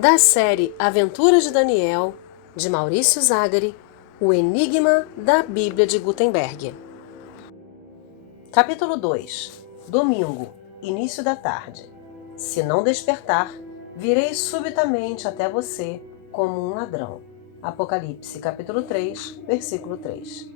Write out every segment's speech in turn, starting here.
Da série Aventuras de Daniel, de Maurício Zagari, O Enigma da Bíblia de Gutenberg. Capítulo 2. Domingo, início da tarde. Se não despertar, virei subitamente até você como um ladrão. Apocalipse, capítulo 3, versículo 3.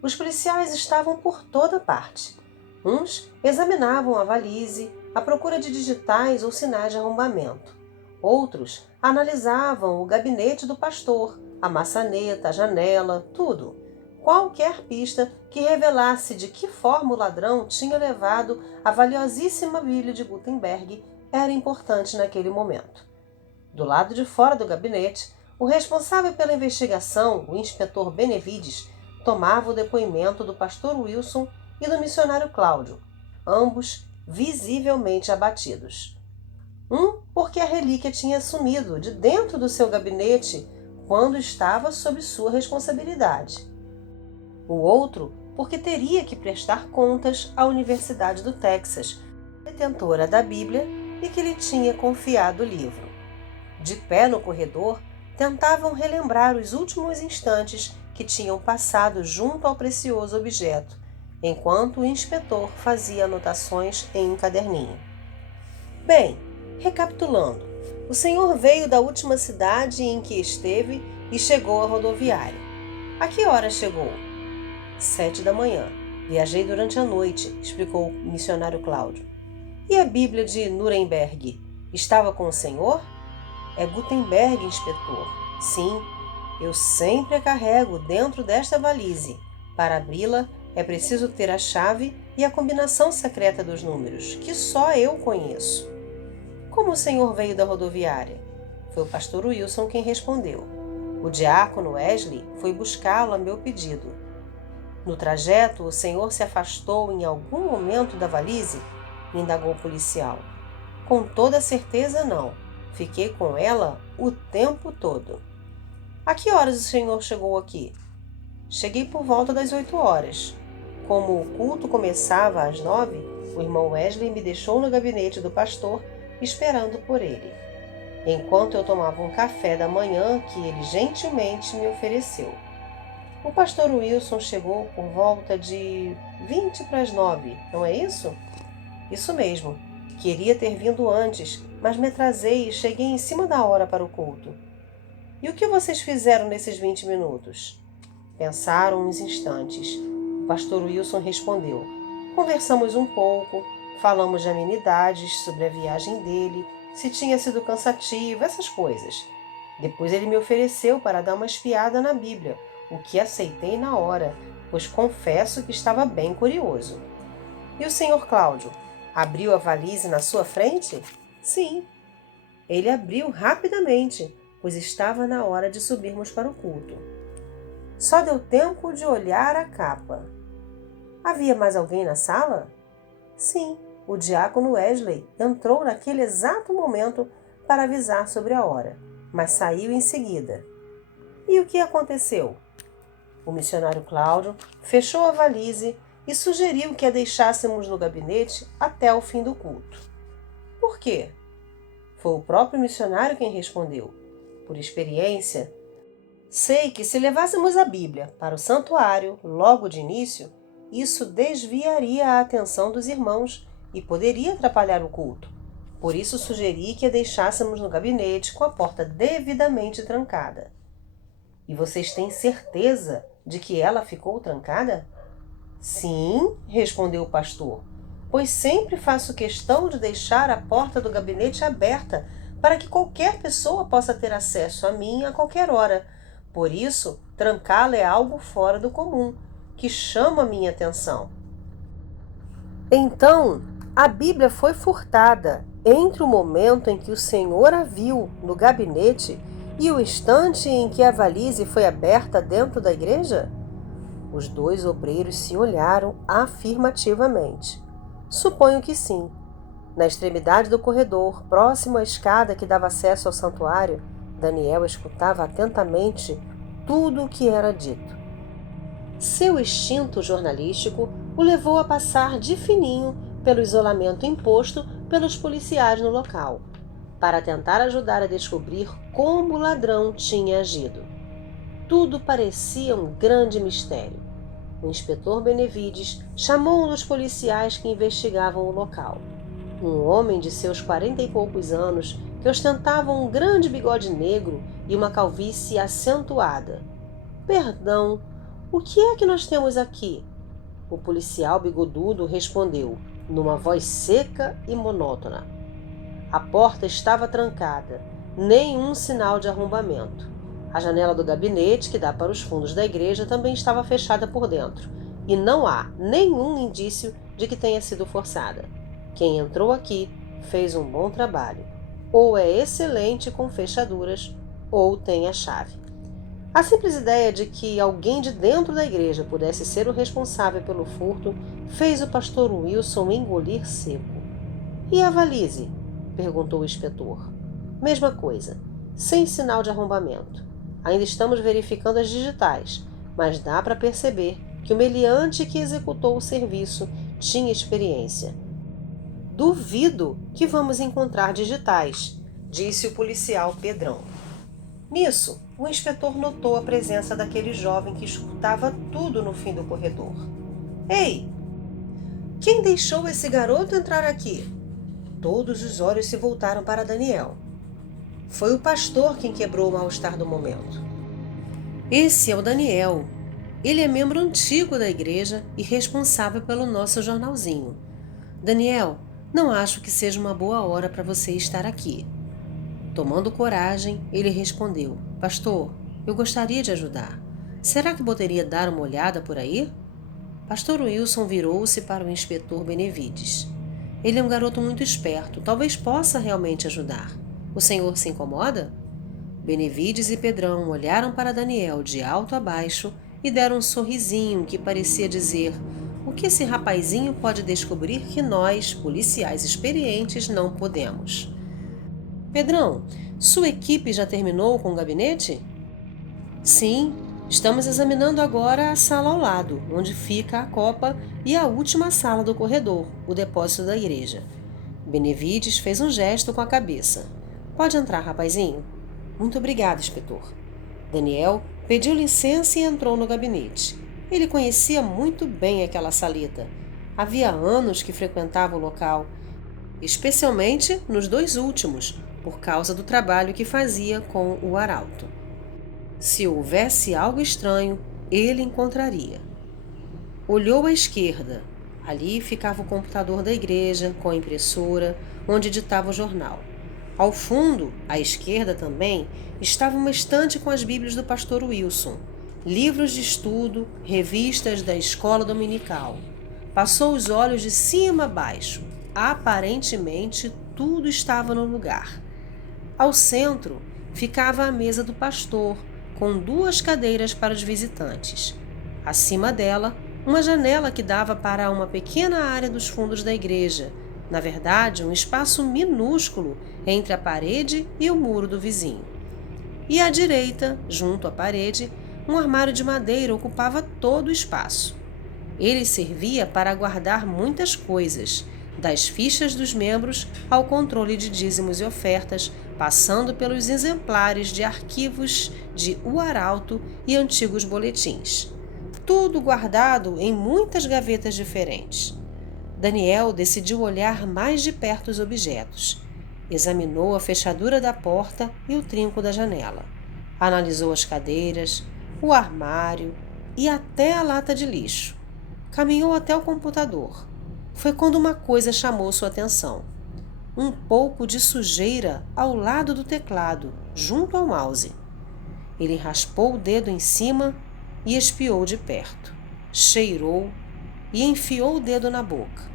Os policiais estavam por toda parte. Uns examinavam a valise à procura de digitais ou sinais de arrombamento. Outros analisavam o gabinete do pastor, a maçaneta, a janela, tudo. Qualquer pista que revelasse de que forma o ladrão tinha levado a valiosíssima Bíblia de Gutenberg era importante naquele momento. Do lado de fora do gabinete, o responsável pela investigação, o inspetor Benevides, tomava o depoimento do pastor Wilson e do missionário Cláudio, ambos visivelmente abatidos. Um porque a relíquia tinha sumido de dentro do seu gabinete quando estava sob sua responsabilidade. O outro porque teria que prestar contas à Universidade do Texas, detentora da Bíblia e que lhe tinha confiado o livro. De pé no corredor, tentavam relembrar os últimos instantes que tinham passado junto ao precioso objeto, enquanto o inspetor fazia anotações em um caderninho. Bem, recapitulando, o senhor veio da última cidade em que esteve e chegou à rodoviária. A que hora chegou? 7 da manhã. Viajei durante a noite, explicou o missionário Cláudio. E a Bíblia de Nuremberg? Estava com o senhor? É Gutenberg, inspetor. Sim, eu sempre a carrego dentro desta valise. Para abri-la, é preciso ter a chave e a combinação secreta dos números, que só eu conheço. Como o senhor veio da rodoviária? Foi o pastor Wilson quem respondeu. O diácono Wesley foi buscá-lo a meu pedido. No trajeto, o senhor se afastou em algum momento da valise? Indagou o policial. Com toda certeza não. Fiquei com ela o tempo todo. A que horas o senhor chegou aqui? Cheguei por volta das 8 horas. Como o culto começava às 9, o irmão Wesley me deixou no gabinete do pastor esperando por ele, enquanto eu tomava um café da manhã que ele gentilmente me ofereceu. O pastor Wilson chegou por volta de 20 para as 9, não é isso? Isso mesmo. Queria ter vindo antes, mas me atrasei e cheguei em cima da hora para o culto. E o que vocês fizeram nesses 20 minutos? Pensaram uns instantes. O pastor Wilson respondeu. Conversamos um pouco, falamos de amenidades, sobre a viagem dele, se tinha sido cansativo, essas coisas. Depois ele me ofereceu para dar uma espiada na Bíblia, o que aceitei na hora, pois confesso que estava bem curioso. E o senhor Cláudio? Abriu a valise na sua frente? Sim. Ele abriu rapidamente, pois estava na hora de subirmos para o culto. Só deu tempo de olhar a capa. Havia mais alguém na sala? Sim, o diácono Wesley entrou naquele exato momento para avisar sobre a hora, mas saiu em seguida. E o que aconteceu? O missionário Cláudio fechou a valise e sugeriu que a deixássemos no gabinete até o fim do culto. Por quê? Foi o próprio missionário quem respondeu. Por experiência, sei que se levássemos a Bíblia para o santuário logo de início, isso desviaria a atenção dos irmãos e poderia atrapalhar o culto. Por isso sugeri que a deixássemos no gabinete com a porta devidamente trancada. E vocês têm certeza de que ela ficou trancada? Sim, respondeu o pastor, pois sempre faço questão de deixar a porta do gabinete aberta para que qualquer pessoa possa ter acesso a mim a qualquer hora. Por isso, trancá-la é algo fora do comum, que chama a minha atenção. Então, a Bíblia foi furtada entre o momento em que o senhor a viu no gabinete e o instante em que a valise foi aberta dentro da igreja? Os dois obreiros se olharam afirmativamente. Suponho que sim. Na extremidade do corredor, próximo à escada que dava acesso ao santuário, Daniel escutava atentamente tudo o que era dito. Seu instinto jornalístico o levou a passar de fininho pelo isolamento imposto pelos policiais no local. para tentar ajudar a descobrir como o ladrão tinha agido. Tudo parecia um grande mistério. O inspetor Benevides chamou um dos policiais que investigavam o local. Um homem de seus 40 e poucos anos, que ostentava um grande bigode negro e uma calvície acentuada. Perdão, o que é que nós temos aqui? O policial bigodudo respondeu, numa voz seca e monótona. A porta estava trancada, nenhum sinal de arrombamento. A janela do gabinete, que dá para os fundos da igreja, também estava fechada por dentro, e não há nenhum indício de que tenha sido forçada. Quem entrou aqui fez um bom trabalho. Ou é excelente com fechaduras, ou tem a chave. A simples ideia de que alguém de dentro da igreja pudesse ser o responsável pelo furto fez o pastor Wilson engolir seco. E a valise? Perguntou o inspetor. Mesma coisa, sem sinal de arrombamento. Ainda estamos verificando as digitais, mas dá para perceber que o meliante que executou o serviço tinha experiência. Duvido que vamos encontrar digitais, disse o policial Pedrão. Nisso, o inspetor notou a presença daquele jovem que escutava tudo no fim do corredor. Ei! Quem deixou esse garoto entrar aqui? Todos os olhos se voltaram para Daniel. Foi o pastor quem quebrou o mal-estar do momento. Esse é o Daniel. Ele é membro antigo da igreja e responsável pelo nosso jornalzinho. Daniel, não acho que seja uma boa hora para você estar aqui. Tomando coragem, ele respondeu, Pastor, eu gostaria de ajudar. Será que poderia dar uma olhada por aí? Pastor Wilson virou-se para o inspetor Benevides. Ele é um garoto muito esperto, talvez possa realmente ajudar. O senhor se incomoda? Benevides e Pedrão olharam para Daniel de alto a baixo e deram um sorrisinho que parecia dizer: o que esse rapazinho pode descobrir que nós, policiais experientes, não podemos? Pedrão, sua equipe já terminou com o gabinete? Sim, estamos examinando agora a sala ao lado, onde fica a copa, e a última sala do corredor, o depósito da igreja. Benevides fez um gesto com a cabeça. Pode entrar, rapazinho? Muito obrigado, inspetor. Daniel pediu licença e entrou no gabinete. Ele conhecia muito bem aquela saleta. Havia anos que frequentava o local, especialmente nos 2 últimos, por causa do trabalho que fazia com o arauto. Se houvesse algo estranho, ele encontraria. Olhou à esquerda. Ali ficava o computador da igreja, com a impressora, onde editava o jornal. Ao fundo, à esquerda também, estava uma estante com as bíblias do pastor Wilson, livros de estudo, revistas da escola dominical. Passou os olhos de cima a baixo. Aparentemente, tudo estava no lugar. Ao centro, ficava a mesa do pastor, com 2 cadeiras para os visitantes. Acima dela, uma janela que dava para uma pequena área dos fundos da igreja, na verdade, um espaço minúsculo entre a parede e o muro do vizinho. E à direita, junto à parede, um armário de madeira ocupava todo o espaço. Ele servia para guardar muitas coisas, das fichas dos membros ao controle de dízimos e ofertas, passando pelos exemplares de arquivos de O Arauto e antigos boletins. Tudo guardado em muitas gavetas diferentes. Daniel decidiu olhar mais de perto os objetos. Examinou a fechadura da porta e o trinco da janela. Analisou as cadeiras, o armário e até a lata de lixo. Caminhou até o computador. Foi quando uma coisa chamou sua atenção. Um pouco de sujeira ao lado do teclado, junto ao mouse. Ele raspou o dedo em cima e espiou de perto. Cheirou e enfiou o dedo na boca.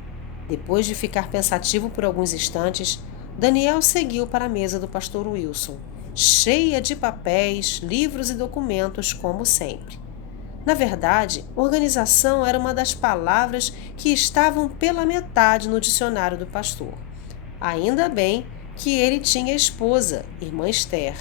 Depois de ficar pensativo por alguns instantes, Daniel seguiu para a mesa do pastor Wilson, cheia de papéis, livros e documentos, como sempre. Na verdade, organização era uma das palavras que estavam pela metade no dicionário do pastor. Ainda bem que ele tinha esposa, irmã Esther.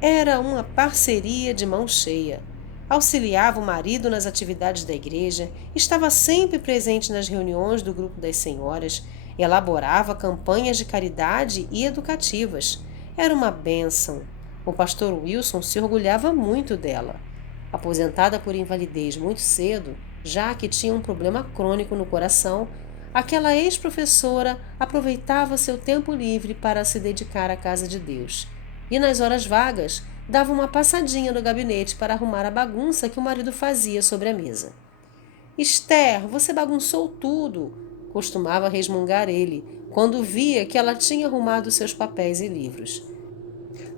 Era uma parceria de mão cheia. Auxiliava o marido nas atividades da igreja, estava sempre presente nas reuniões do grupo das senhoras, Elaborava campanhas de caridade e educativas. Era uma bênção. O pastor Wilson se orgulhava muito dela. Aposentada por invalidez muito cedo, já que tinha um problema crônico no coração, aquela ex-professora aproveitava seu tempo livre para se dedicar à casa de Deus. E nas horas vagas, dava uma passadinha no gabinete para arrumar a bagunça que o marido fazia sobre a mesa. Esther, você bagunçou tudo, costumava resmungar ele, quando via que ela tinha arrumado seus papéis e livros.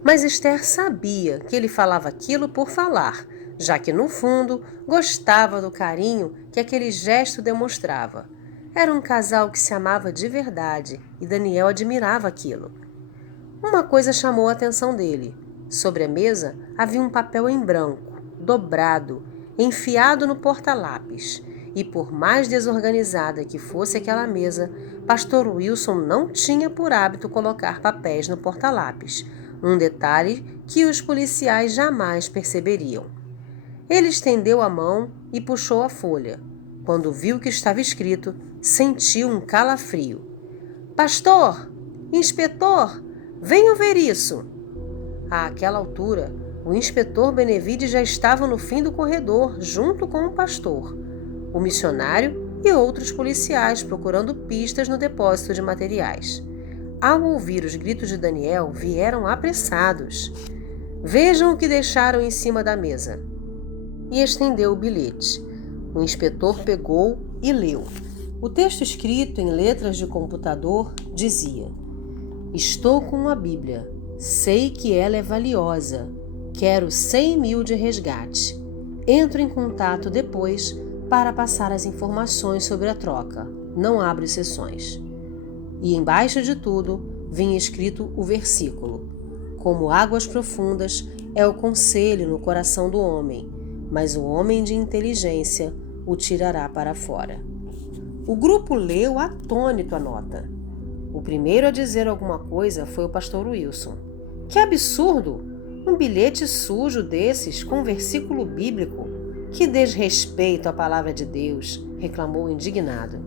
Mas Esther sabia que ele falava aquilo por falar, já que, no fundo, gostava do carinho que aquele gesto demonstrava. Era um casal que se amava de verdade e Daniel admirava aquilo. Uma coisa chamou a atenção dele. Sobre a mesa havia um papel em branco, dobrado, enfiado no porta-lápis. E por mais desorganizada que fosse aquela mesa, pastor Wilson não tinha por hábito colocar papéis no porta-lápis, um detalhe que os policiais jamais perceberiam. Ele estendeu a mão e puxou a folha. Quando viu o que estava escrito, sentiu um calafrio. Pastor! Inspetor! Venham ver isso! Àquela altura, o inspetor Benevide já estava no fim do corredor, junto com o pastor, o missionário e outros policiais procurando pistas no depósito de materiais. Ao ouvir os gritos de Daniel, vieram apressados. Vejam o que deixaram em cima da mesa. E estendeu o bilhete. O inspetor pegou e leu. O texto escrito em letras de computador dizia: Estou com uma Bíblia. Sei que ela é valiosa. Quero 100 mil de resgate. Entro em contato depois para passar as informações sobre a troca. Não abro exceções. E embaixo de tudo vinha escrito o versículo: Como águas profundas é o conselho no coração do homem, mas o homem de inteligência o tirará para fora. O grupo leu atônito a nota. O primeiro a dizer alguma coisa foi o pastor Wilson. Que absurdo! Um bilhete sujo desses com um versículo bíblico. Que desrespeito à palavra de Deus, reclamou indignado.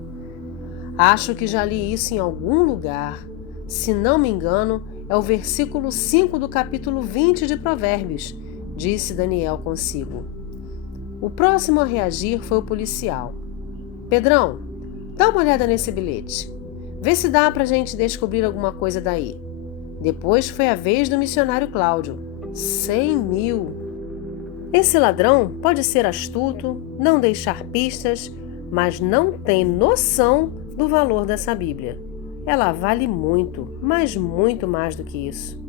Acho que já li isso em algum lugar. Se não me engano, é o versículo 5 do capítulo 20 de Provérbios, disse Daniel consigo. O próximo a reagir foi o policial. Pedrão, dá uma olhada nesse bilhete. Vê se dá pra gente descobrir alguma coisa daí. Depois foi a vez do missionário Cláudio. 100 mil. Esse ladrão pode ser astuto, não deixar pistas, mas não tem noção do valor dessa Bíblia. Ela vale muito, mas muito mais do que isso.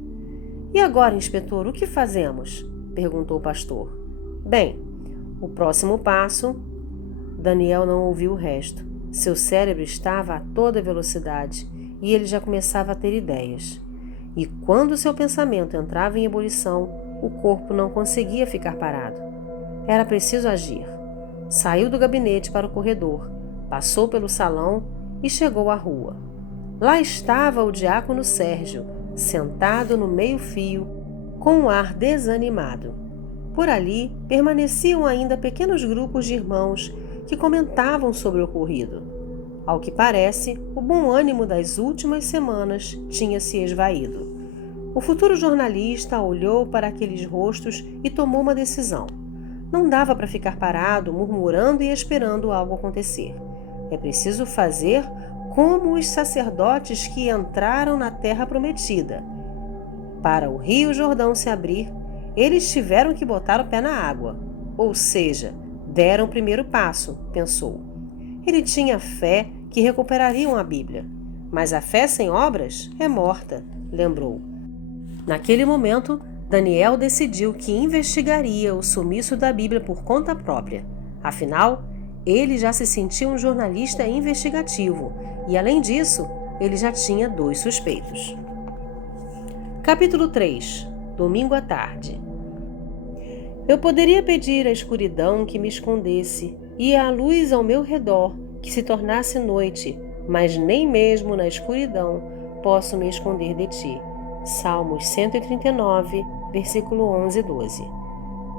E agora, inspetor, o que fazemos? Perguntou o pastor. Bem, o próximo passo... Daniel não ouviu o resto. Seu cérebro estava a toda velocidade e ele já começava a ter ideias. E quando seu pensamento entrava em ebulição, o corpo não conseguia ficar parado. Era preciso agir. Saiu do gabinete para o corredor, passou pelo salão e chegou à rua. Lá estava o diácono Sérgio, sentado no meio-fio, com um ar desanimado. Por ali permaneciam ainda pequenos grupos de irmãos que comentavam sobre o ocorrido. Ao que parece, o bom ânimo das últimas semanas tinha se esvaído. O futuro jornalista olhou para aqueles rostos e tomou uma decisão. Não dava para ficar parado, murmurando e esperando algo acontecer. É preciso fazer como os sacerdotes que entraram na terra prometida. Para o Rio Jordão se abrir, eles tiveram que botar o pé na água. Ou seja, deram o primeiro passo, pensou. Ele tinha fé que recuperariam a Bíblia. Mas a fé sem obras é morta, lembrou. Naquele momento, Daniel decidiu que investigaria o sumiço da Bíblia por conta própria. Afinal, ele já se sentia um jornalista investigativo e, além disso, ele já tinha 2 suspeitos. Capítulo 3. Domingo à tarde. Eu poderia pedir à escuridão que me escondesse e à luz ao meu redor que se tornasse noite, mas nem mesmo na escuridão posso me esconder de ti. Salmos 139, versículo 11 e 12.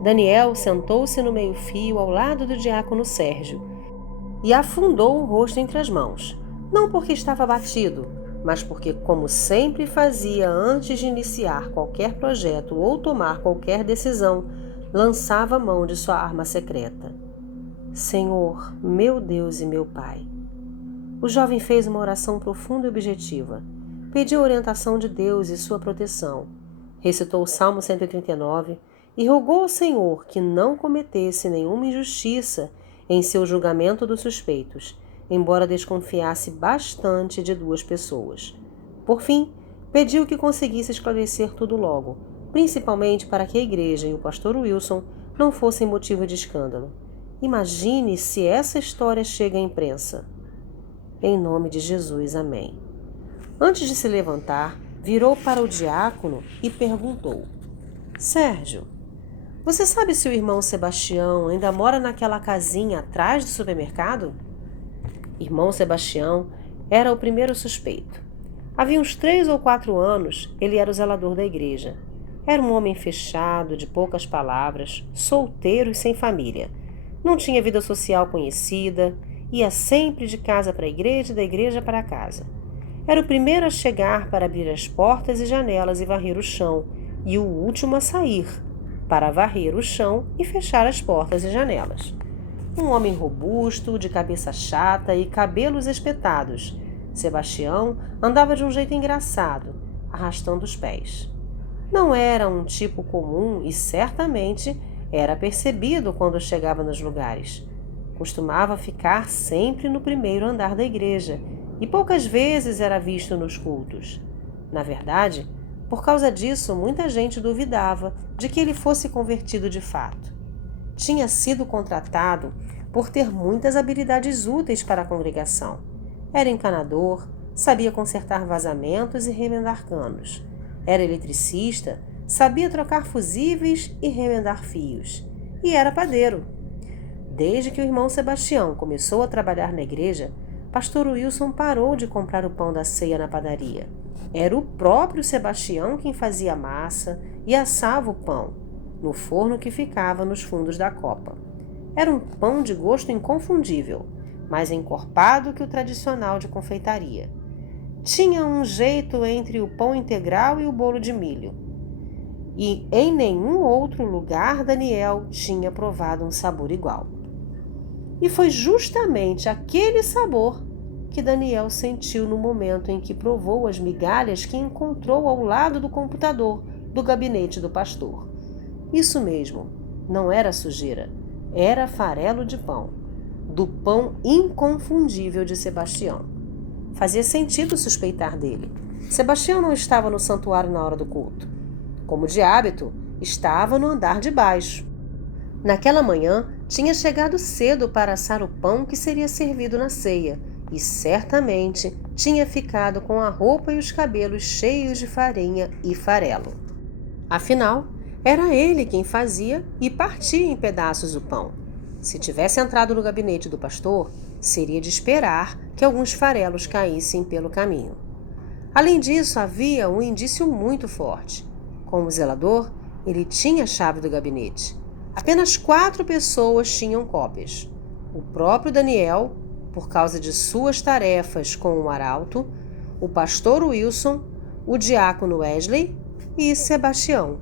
Daniel sentou-se no meio-fio ao lado do diácono Sérgio e afundou o rosto entre as mãos. Não porque estava abatido, mas porque, como sempre fazia antes de iniciar qualquer projeto ou tomar qualquer decisão, lançava mão de sua arma secreta. Senhor, meu Deus e meu Pai. O jovem fez uma oração profunda e objetiva. Pediu a orientação de Deus e sua proteção. Recitou o Salmo 139 e rogou ao Senhor que não cometesse nenhuma injustiça em seu julgamento dos suspeitos, embora desconfiasse bastante de duas pessoas. Por fim, pediu que conseguisse esclarecer tudo logo, principalmente para que a igreja e o pastor Wilson não fossem motivo de escândalo. Imagine se essa história chega à imprensa. Em nome de Jesus, amém. Antes de se levantar, virou para o diácono e perguntou: Sérgio, você sabe se o irmão Sebastião ainda mora naquela casinha atrás do supermercado? Irmão Sebastião era o primeiro suspeito. Havia uns 3 ou 4 anos, ele era o zelador da igreja. Era um homem fechado, de poucas palavras, solteiro e sem família. Não tinha vida social conhecida, ia sempre de casa para a igreja e da igreja para casa. Era o primeiro a chegar para abrir as portas e janelas e varrer o chão, e o último a sair, para varrer o chão e fechar as portas e janelas. Um homem robusto, de cabeça chata e cabelos espetados, Sebastião andava de um jeito engraçado, arrastando os pés. Não era um tipo comum e certamente era percebido quando chegava nos lugares. Costumava ficar sempre no primeiro andar da igreja e poucas vezes era visto nos cultos. Na verdade, por causa disso, muita gente duvidava de que ele fosse convertido de fato. Tinha sido contratado por ter muitas habilidades úteis para a congregação. Era encanador, sabia consertar vazamentos e remendar canos. Era eletricista, sabia trocar fusíveis e remendar fios. E era padeiro. Desde que o irmão Sebastião começou a trabalhar na igreja, pastor Wilson parou de comprar o pão da ceia na padaria. Era o próprio Sebastião quem fazia a massa e assava o pão, no forno que ficava nos fundos da copa. Era um pão de gosto inconfundível, mais encorpado que o tradicional de confeitaria. Tinha um jeito entre o pão integral e o bolo de milho. E em nenhum outro lugar Daniel tinha provado um sabor igual. E foi justamente aquele sabor que Daniel sentiu no momento em que provou as migalhas que encontrou ao lado do computador do gabinete do pastor. Isso mesmo, não era sujeira, era farelo de pão, do pão inconfundível de Sebastião. Fazia sentido suspeitar dele. Sebastião não estava no santuário na hora do culto. Como de hábito, estava no andar de baixo. Naquela manhã, tinha chegado cedo para assar o pão que seria servido na ceia e certamente tinha ficado com a roupa e os cabelos cheios de farinha e farelo. Afinal, era ele quem fazia e partia em pedaços o pão. Se tivesse entrado no gabinete do pastor, seria de esperar que alguns farelos caíssem pelo caminho. Além disso, havia um indício muito forte. Como zelador, ele tinha a chave do gabinete. Apenas 4 pessoas tinham cópias. O próprio Daniel, por causa de suas tarefas com o arauto, o pastor Wilson, o diácono Wesley e Sebastião.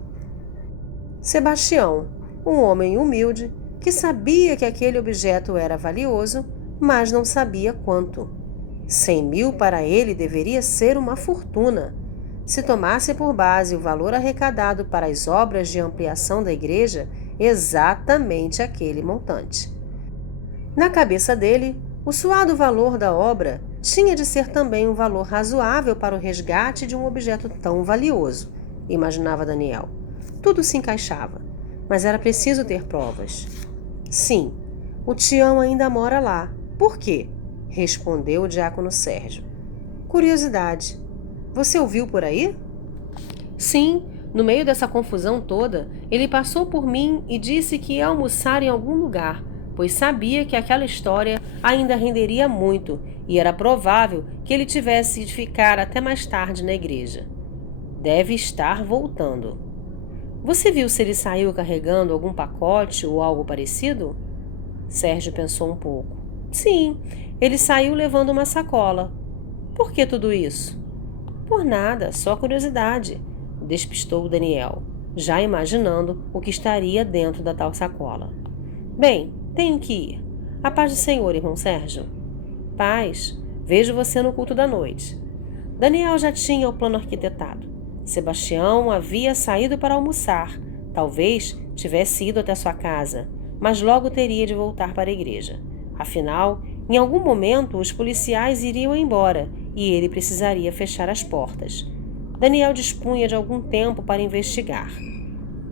Sebastião, um homem humilde, que sabia que aquele objeto era valioso, mas não sabia quanto. 100.000 para ele deveria ser uma fortuna. Se tomasse por base o valor arrecadado para as obras de ampliação da igreja, exatamente aquele montante. Na cabeça dele, o suado valor da obra tinha de ser também um valor razoável para o resgate de um objeto tão valioso, imaginava Daniel. Tudo se encaixava, mas era preciso ter provas. Sim, o Tião ainda mora lá. Por quê? Respondeu o diácono Sérgio. Curiosidade. Você o viu por aí? Sim, no meio dessa confusão toda, ele passou por mim e disse que ia almoçar em algum lugar, pois sabia que aquela história ainda renderia muito e era provável que ele tivesse de ficar até mais tarde na igreja. Deve estar voltando. Você viu se ele saiu carregando algum pacote ou algo parecido? Sérgio pensou um pouco. Sim, ele saiu levando uma sacola. Por que tudo isso? Por nada, só curiosidade, despistou Daniel, já imaginando o que estaria dentro da tal sacola. Bem, tenho que ir. A paz do Senhor, irmão Sérgio. Paz, vejo você no culto da noite. Daniel já tinha o plano arquitetado. Sebastião havia saído para almoçar. Talvez tivesse ido até sua casa, mas logo teria de voltar para a igreja. Afinal, em algum momento os policiais iriam embora e ele precisaria fechar as portas. Daniel dispunha de algum tempo para investigar.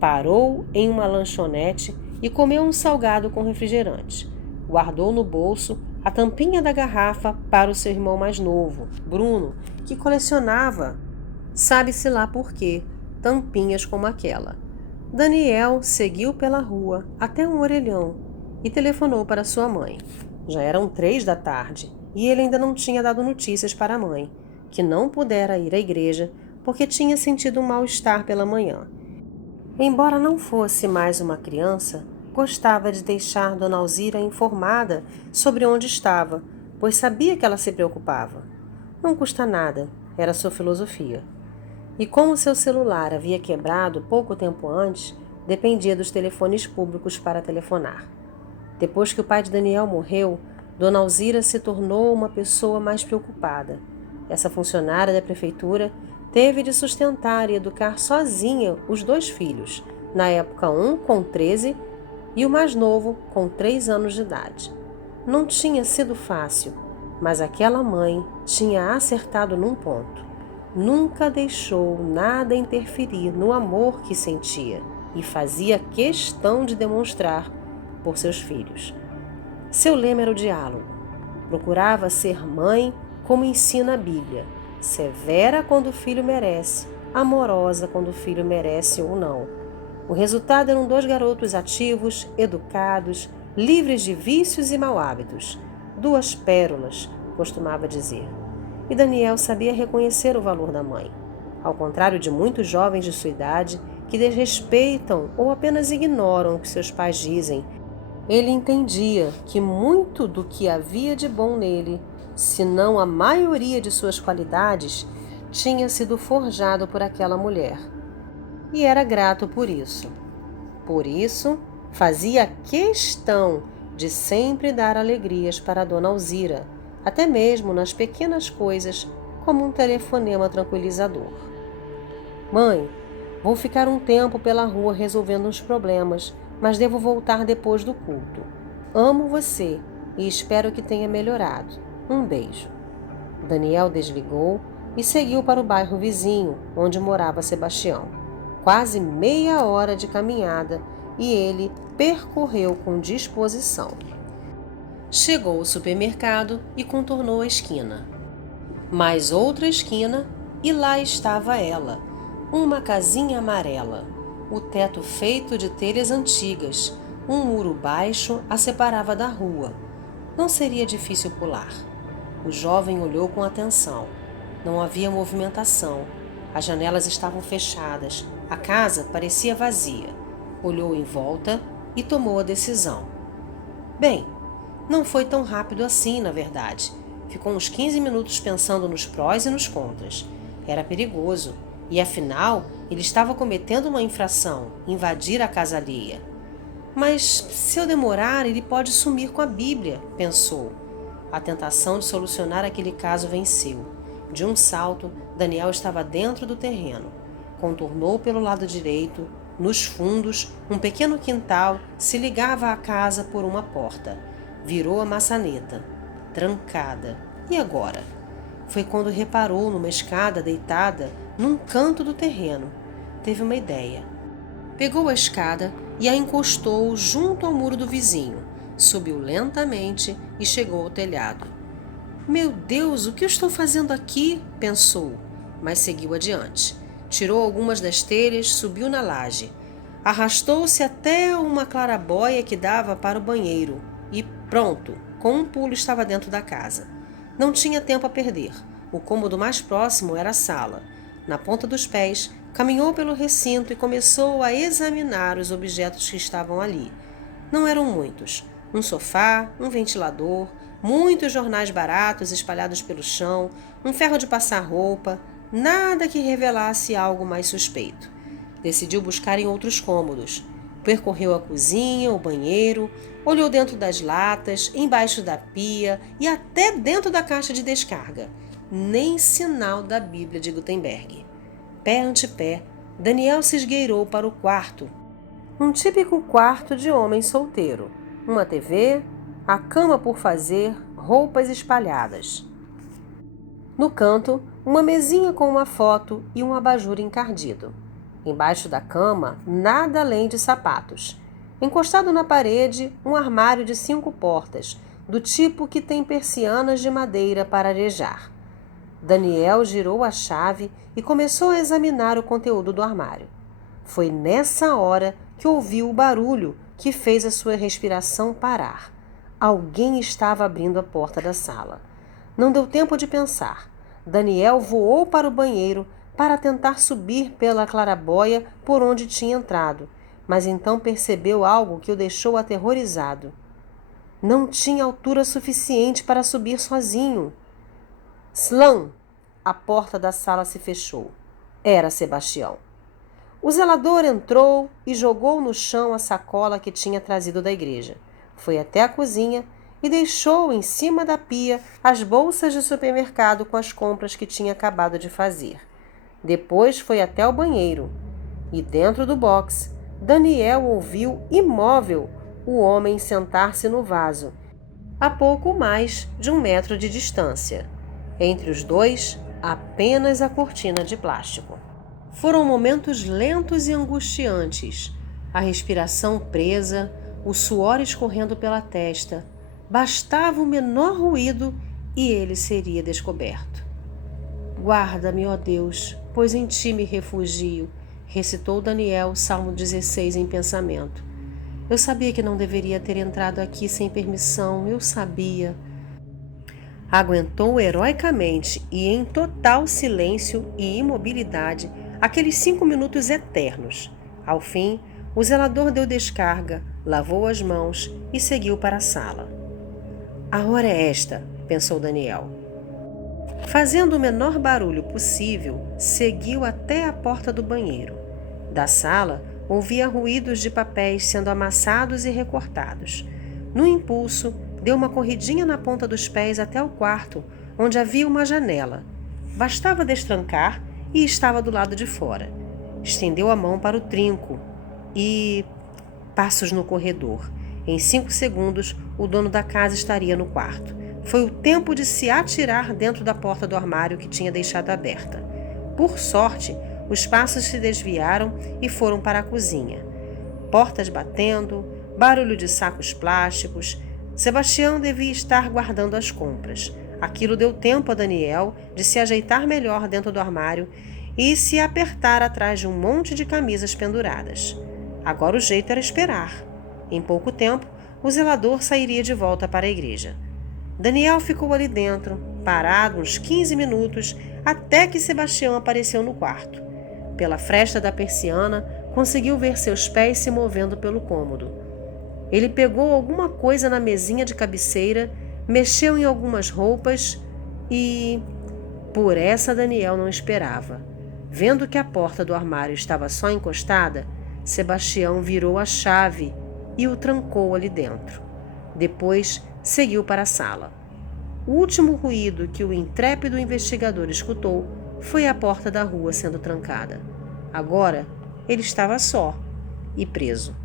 Parou em uma lanchonete e comeu um salgado com refrigerante. Guardou no bolso a tampinha da garrafa para o seu irmão mais novo, Bruno, que colecionava, sabe-se lá por quê, tampinhas como aquela. Daniel seguiu pela rua até um orelhão e telefonou para sua mãe. Já eram 3 da tarde e ele ainda não tinha dado notícias para a mãe, que não pudera ir à igreja porque tinha sentido um mal-estar pela manhã. Embora não fosse mais uma criança, gostava de deixar Dona Alzira informada sobre onde estava, pois sabia que ela se preocupava. Não custa nada, era sua filosofia. E como seu celular havia quebrado pouco tempo antes, dependia dos telefones públicos para telefonar. Depois que o pai de Daniel morreu, Dona Alzira se tornou uma pessoa mais preocupada. Essa funcionária da prefeitura teve de sustentar e educar sozinha os 2 filhos, na época um com 13 e o mais novo com 3 anos de idade. Não tinha sido fácil, mas aquela mãe tinha acertado num ponto. Nunca deixou nada interferir no amor que sentia e fazia questão de demonstrar por seus filhos. Seu lema era o diálogo. Procurava ser mãe como ensina a Bíblia, severa quando o filho merece, amorosa quando o filho merece ou não. O resultado eram 2 garotos ativos, educados, livres de vícios e mau hábitos. 2 pérolas, costumava dizer. E Daniel sabia reconhecer o valor da mãe. Ao contrário de muitos jovens de sua idade que desrespeitam ou apenas ignoram o que seus pais dizem, ele entendia que muito do que havia de bom nele, se não a maioria de suas qualidades, tinha sido forjado por aquela mulher. E era grato por isso. Por isso, fazia questão de sempre dar alegrias para a Dona Alzira, até mesmo nas pequenas coisas, como um telefonema tranquilizador. Mãe, vou ficar um tempo pela rua resolvendo uns problemas, mas devo voltar depois do culto. Amo você e espero que tenha melhorado. Um beijo. Daniel desligou e seguiu para o bairro vizinho, onde morava Sebastião. Quase meia hora de caminhada e ele percorreu com disposição. Chegou ao supermercado e contornou a esquina. Mais outra esquina e lá estava ela, uma casinha amarela, o teto feito de telhas antigas, um muro baixo a separava da rua. Não seria difícil pular. O jovem olhou com atenção. Não havia movimentação. As janelas estavam fechadas. A casa parecia vazia. Olhou em volta e tomou a decisão. Bem, não foi tão rápido assim, na verdade. Ficou uns 15 minutos pensando nos prós e nos contras. Era perigoso. E, afinal, ele estava cometendo uma infração, invadir a casa alheia. Mas, se eu demorar, ele pode sumir com a Bíblia, pensou. A tentação de solucionar aquele caso venceu. De um salto, Daniel estava dentro do terreno. Contornou pelo lado direito. Nos fundos, um pequeno quintal se ligava à casa por uma porta. Virou a maçaneta. Trancada. E agora? Foi quando reparou numa escada deitada num canto do terreno. Teve uma ideia. Pegou a escada e a encostou junto ao muro do vizinho. Subiu lentamente e chegou ao telhado. Meu Deus, o que eu estou fazendo aqui? Pensou, mas seguiu adiante. Tirou algumas das telhas, subiu na laje. Arrastou-se até uma clarabóia que dava para o banheiro. E pronto, com um pulo estava dentro da casa. Não tinha tempo a perder. O cômodo mais próximo era a sala. Na ponta dos pés, caminhou pelo recinto e começou a examinar os objetos que estavam ali. Não eram muitos. Um sofá, um ventilador, muitos jornais baratos espalhados pelo chão, um ferro de passar roupa, nada que revelasse algo mais suspeito. Decidiu buscar em outros cômodos. Percorreu a cozinha, o banheiro, olhou dentro das latas, embaixo da pia e até dentro da caixa de descarga. Nem sinal da Bíblia de Gutenberg. Pé ante pé, Daniel se esgueirou para o quarto. Um típico quarto de homem solteiro. Uma TV, a cama por fazer, roupas espalhadas. No canto, uma mesinha com uma foto e um abajur encardido. Embaixo da cama, nada além de sapatos. Encostado na parede, um armário de 5 portas, do tipo que tem persianas de madeira para arejar. Daniel girou a chave e começou a examinar o conteúdo do armário. Foi nessa hora que ouviu o barulho que fez a sua respiração parar. Alguém estava abrindo a porta da sala. Não deu tempo de pensar. Daniel voou para o banheiro para tentar subir pela claraboia por onde tinha entrado, mas então percebeu algo que o deixou aterrorizado. Não tinha altura suficiente para subir sozinho. Slam! A porta da sala se fechou. Era Sebastião. O zelador entrou e jogou no chão a sacola que tinha trazido da igreja. Foi até a cozinha e deixou em cima da pia as bolsas de supermercado com as compras que tinha acabado de fazer. Depois foi até o banheiro e, dentro do box, Daniel ouviu imóvel o homem sentar-se no vaso, a pouco mais de 1 metro de distância. Entre os dois, apenas a cortina de plástico. Foram momentos lentos e angustiantes, a respiração presa, o suor escorrendo pela testa. Bastava o menor ruído e ele seria descoberto. Guarda-me, ó Deus, pois em ti me refugio, recitou Daniel, Salmo 16 em pensamento. Eu sabia que não deveria ter entrado aqui sem permissão, eu sabia. Aguentou heroicamente e em total silêncio e imobilidade aqueles 5 minutos eternos. Ao fim, o zelador deu descarga, lavou as mãos e seguiu para a sala. A hora é esta, pensou Daniel. Fazendo o menor barulho possível, seguiu até a porta do banheiro. Da sala, ouvia ruídos de papéis sendo amassados e recortados. No impulso, deu uma corridinha na ponta dos pés até o quarto, onde havia uma janela. Bastava destrancar e estava do lado de fora. Estendeu a mão para o trinco e... passos no corredor. Em 5 segundos, o dono da casa estaria no quarto. Foi o tempo de se atirar dentro da porta do armário que tinha deixado aberta. Por sorte, os passos se desviaram e foram para a cozinha. Portas batendo, barulho de sacos plásticos. Sebastião devia estar guardando as compras. Aquilo deu tempo a Daniel de se ajeitar melhor dentro do armário e se apertar atrás de um monte de camisas penduradas. Agora o jeito era esperar. Em pouco tempo, o zelador sairia de volta para a igreja. Daniel ficou ali dentro, parado uns 15 minutos, até que Sebastião apareceu no quarto. Pela fresta da persiana, conseguiu ver seus pés se movendo pelo cômodo. Ele pegou alguma coisa na mesinha de cabeceira, mexeu em algumas roupas e... por essa Daniel não esperava. Vendo que a porta do armário estava só encostada, Sebastião virou a chave e o trancou ali dentro. Depois, seguiu para a sala. O último ruído que o intrépido investigador escutou foi a porta da rua sendo trancada. Agora, ele estava só e preso.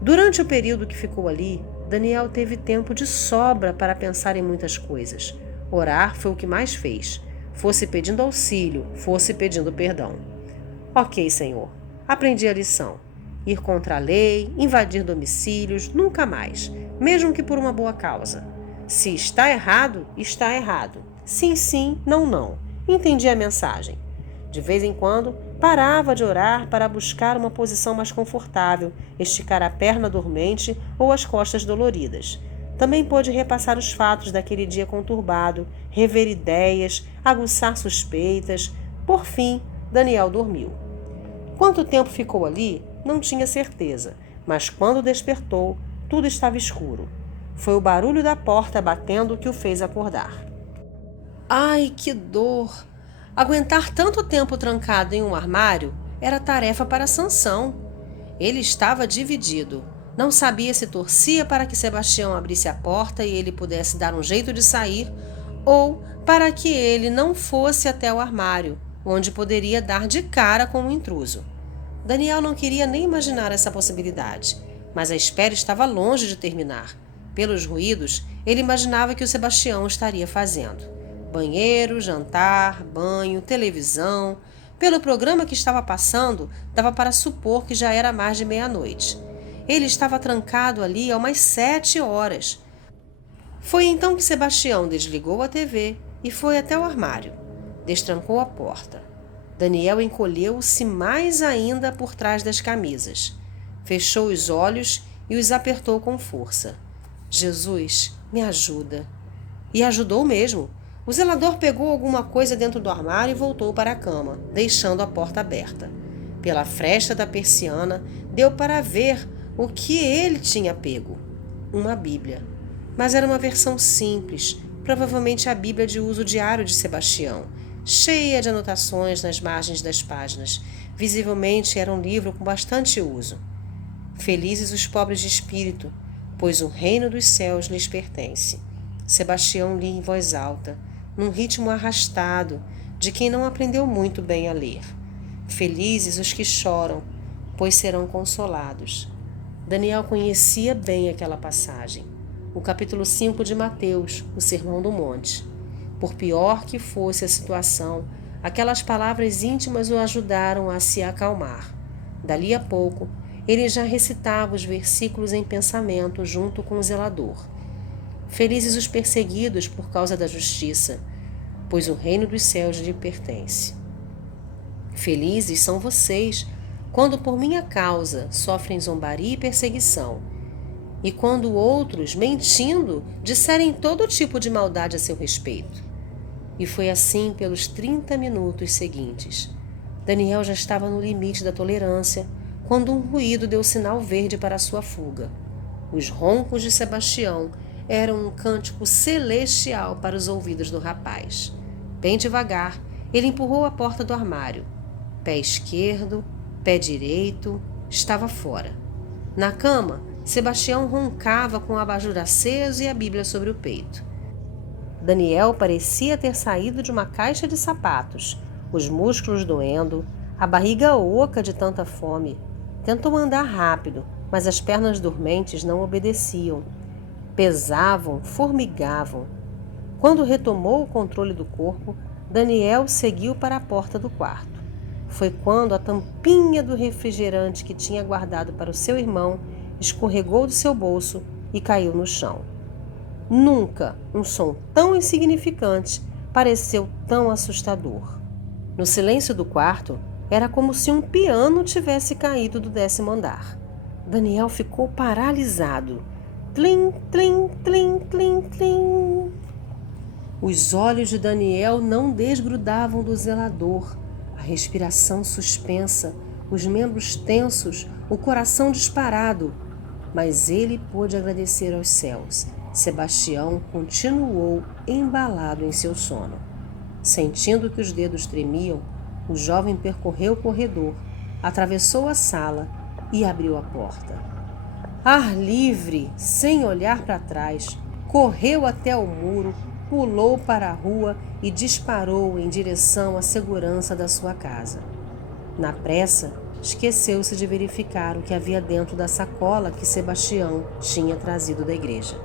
Durante o período que ficou ali, Daniel teve tempo de sobra para pensar em muitas coisas. Orar foi o que mais fez. Fosse pedindo auxílio, fosse pedindo perdão. Ok, Senhor, aprendi a lição. Ir contra a lei, invadir domicílios, nunca mais, mesmo que por uma boa causa. Se está errado, está errado. Sim, sim, não, não. Entendi a mensagem. De vez em quando, parava de orar para buscar uma posição mais confortável, esticar a perna dormente ou as costas doloridas. Também pôde repassar os fatos daquele dia conturbado, rever ideias, aguçar suspeitas. Por fim, Daniel dormiu. Quanto tempo ficou ali, não tinha certeza, mas quando despertou, tudo estava escuro. Foi o barulho da porta batendo que o fez acordar. Ai, que dor! Aguentar tanto tempo trancado em um armário era tarefa para Sansão. Ele estava dividido. Não sabia se torcia para que Sebastião abrisse a porta e ele pudesse dar um jeito de sair, ou para que ele não fosse até o armário, onde poderia dar de cara com o intruso. Daniel não queria nem imaginar essa possibilidade, mas a espera estava longe de terminar. Pelos ruídos, ele imaginava que o Sebastião estaria fazendo. Banheiro, jantar, banho, televisão. Pelo programa que estava passando, dava para supor que já era mais de meia-noite. Ele estava trancado ali há umas 7 horas. Foi então que Sebastião desligou a TV e foi até o armário. Destrancou a porta. Daniel encolheu-se mais ainda por trás das camisas. Fechou os olhos e os apertou com força. Jesus, me ajuda. E ajudou mesmo. O zelador pegou alguma coisa dentro do armário e voltou para a cama, deixando a porta aberta. Pela fresta da persiana, deu para ver o que ele tinha pego. Uma Bíblia. Mas era uma versão simples, provavelmente a Bíblia de uso diário de Sebastião, cheia de anotações nas margens das páginas. Visivelmente era um livro com bastante uso. Felizes os pobres de espírito, pois o reino dos céus lhes pertence. Sebastião lia em voz alta, num ritmo arrastado, de quem não aprendeu muito bem a ler. Felizes os que choram, pois serão consolados. Daniel conhecia bem aquela passagem, o capítulo 5 de Mateus, o Sermão do Monte. Por pior que fosse a situação, aquelas palavras íntimas o ajudaram a se acalmar. Dali a pouco, ele já recitava os versículos em pensamento junto com o zelador. Felizes os perseguidos por causa da justiça, pois o reino dos céus lhe pertence. Felizes são vocês quando por minha causa sofrem zombaria e perseguição, e quando outros, mentindo, disserem todo tipo de maldade a seu respeito. E foi assim pelos 30 minutos seguintes. Daniel já estava no limite da tolerância, quando um ruído deu sinal verde para sua fuga. Os roncos de Sebastião eram um cântico celestial para os ouvidos do rapaz. Bem devagar, ele empurrou a porta do armário. Pé esquerdo, pé direito, estava fora. Na cama, Sebastião roncava com o abajur aceso e a Bíblia sobre o peito. Daniel parecia ter saído de uma caixa de sapatos, os músculos doendo, a barriga oca de tanta fome. Tentou andar rápido, mas as pernas dormentes não obedeciam. Pesavam, formigavam. Quando retomou o controle do corpo, Daniel seguiu para a porta do quarto. Foi quando a tampinha do refrigerante que tinha guardado para o seu irmão escorregou do seu bolso e caiu no chão. Nunca um som tão insignificante pareceu tão assustador. No silêncio do quarto, era como se um piano tivesse caído do 10º andar. Daniel ficou paralisado. Tlim, tlim, tlim, tlim, tlim. Os olhos de Daniel não desgrudavam do zelador. A respiração suspensa, os membros tensos, o coração disparado. Mas ele pôde agradecer aos céus. Sebastião continuou embalado em seu sono. Sentindo que os dedos tremiam, o jovem percorreu o corredor, atravessou a sala e abriu a porta. Ar livre, sem olhar para trás, correu até o muro, pulou para a rua e disparou em direção à segurança da sua casa. Na pressa, esqueceu-se de verificar o que havia dentro da sacola que Sebastião tinha trazido da igreja.